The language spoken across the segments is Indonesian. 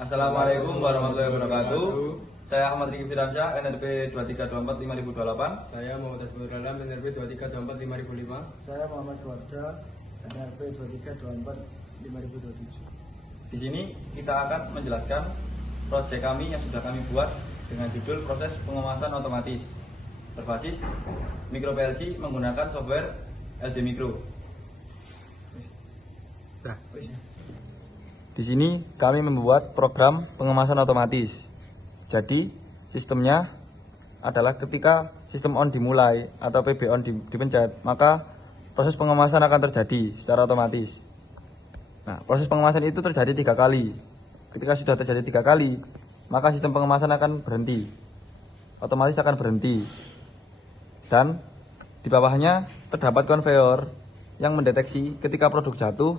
Assalamualaikum warahmatullahi wabarakatuh. Saya Ahmad Riki Firdansyah, NRP 2324 5028. Saya Muhammad Asbur Dalam, NRP 2324 5005. Saya Muhammad Warja, NRP 2324 5027. Di sini kita akan menjelaskan proyek kami yang sudah kami buat dengan judul proses pengemasan otomatis berbasis Micro PLC menggunakan software LD Micro. Di sini kami membuat program pengemasan otomatis. Jadi sistemnya adalah ketika sistem on dimulai atau PB on dipencet, maka proses pengemasan akan terjadi secara otomatis. Nah, proses pengemasan itu terjadi 3 kali. Ketika sudah terjadi 3 kali, maka sistem pengemasan akan berhenti, otomatis akan berhenti. Dan di bawahnya terdapat konveyor yang mendeteksi ketika produk jatuh,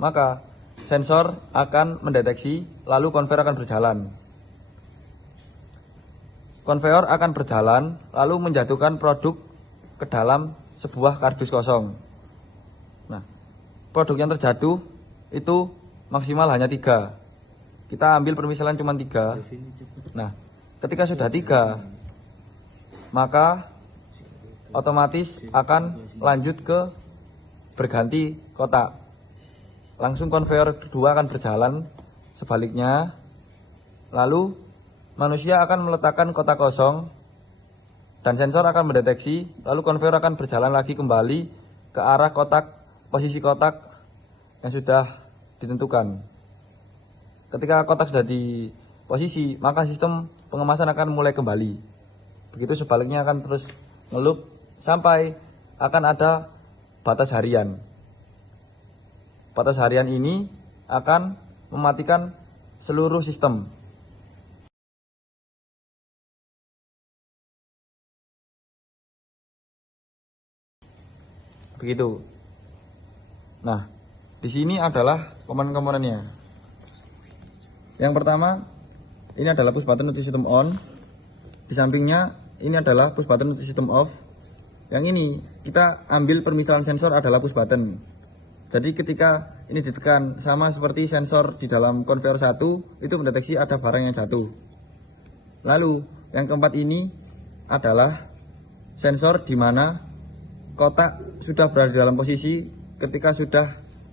maka sensor akan mendeteksi, lalu konveyor akan berjalan. Konveyor akan berjalan, lalu menjatuhkan produk ke dalam sebuah kardus kosong. Nah, produk yang terjatuh itu maksimal hanya 3. Kita ambil permisalan cuma 3. Nah, ketika sudah 3, maka otomatis akan lanjut ke berganti kotak. Langsung konveyor kedua akan berjalan sebaliknya, lalu manusia akan meletakkan kotak kosong dan sensor akan mendeteksi, lalu konveyor akan berjalan lagi kembali ke arah kotak, posisi kotak yang sudah ditentukan. Ketika kotak sudah di posisi, maka sistem pengemasan akan mulai kembali. Begitu sebaliknya akan terus ngelup sampai akan ada batas harian. Batas harian ini akan mematikan seluruh sistem. Begitu. Nah, di sini adalah komponen-komponennya. Yang pertama, ini adalah push button untuk sistem on. Di sampingnya ini adalah push button untuk sistem off. Yang ini kita ambil permisalan sensor adalah push button. Jadi ketika ini ditekan, sama seperti sensor di dalam konveyor 1 itu mendeteksi ada barang yang jatuh. Lalu yang keempat ini adalah sensor di mana kotak sudah berada dalam posisi ketika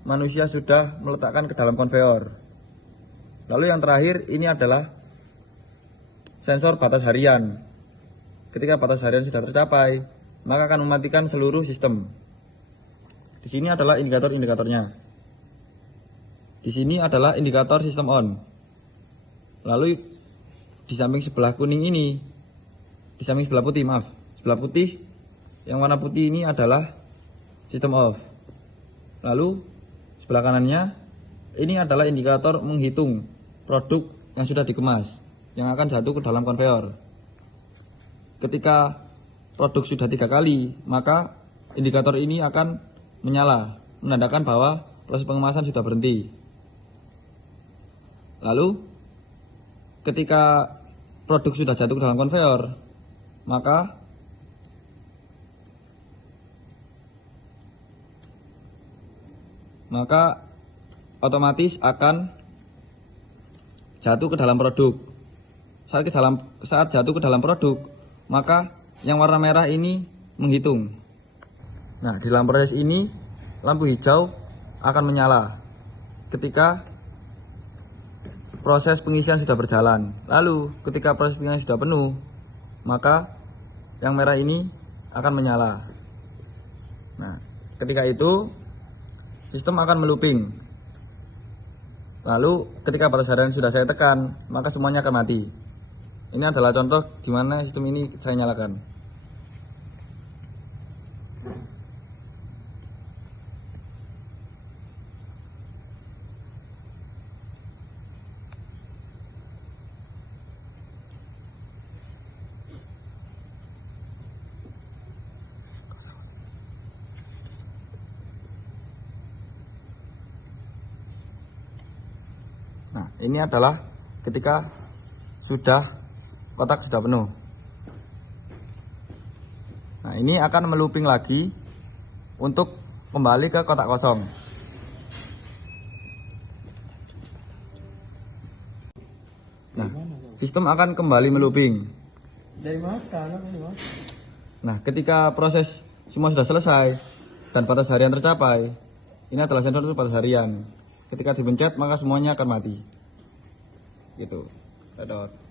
manusia sudah meletakkan ke dalam konveyor. Lalu yang terakhir ini adalah sensor batas harian. Ketika batas harian sudah tercapai, maka akan mematikan seluruh sistem. Di sini adalah indikator-indikatornya. Di sini adalah indikator sistem on. Lalu di samping sebelah kuning ini, di samping sebelah putih, sebelah putih, yang warna putih ini adalah sistem off. Lalu sebelah kanannya ini adalah indikator menghitung produk yang sudah dikemas, yang akan jatuh ke dalam konveyor. Ketika produk sudah 3 kali, maka indikator ini akan menyala, menandakan bahwa proses pengemasan sudah berhenti. Lalu ketika produk sudah jatuh ke dalam konveyor, maka otomatis akan jatuh ke dalam produk. Saat jatuh ke dalam produk, maka yang warna merah ini menghitung. Nah, di dalam proses ini lampu hijau akan menyala ketika proses pengisian sudah berjalan. Lalu ketika proses pengisian sudah penuh, maka yang merah ini akan menyala. Nah, ketika itu sistem akan melooping. Lalu ketika batas harian sudah saya tekan, maka semuanya akan mati. Ini adalah contoh di mana sistem ini saya nyalakan. Nah, ini adalah ketika kotak sudah penuh. Nah, ini akan melooping lagi untuk kembali ke kotak kosong. Nah, sistem akan kembali melooping. Dari mana? Tanah ini mas. Nah, ketika proses semua sudah selesai dan batas harian tercapai, ini adalah sensor untuk batas harian. Ketika dipencet, maka semuanya akan mati. Gitu. Dadah.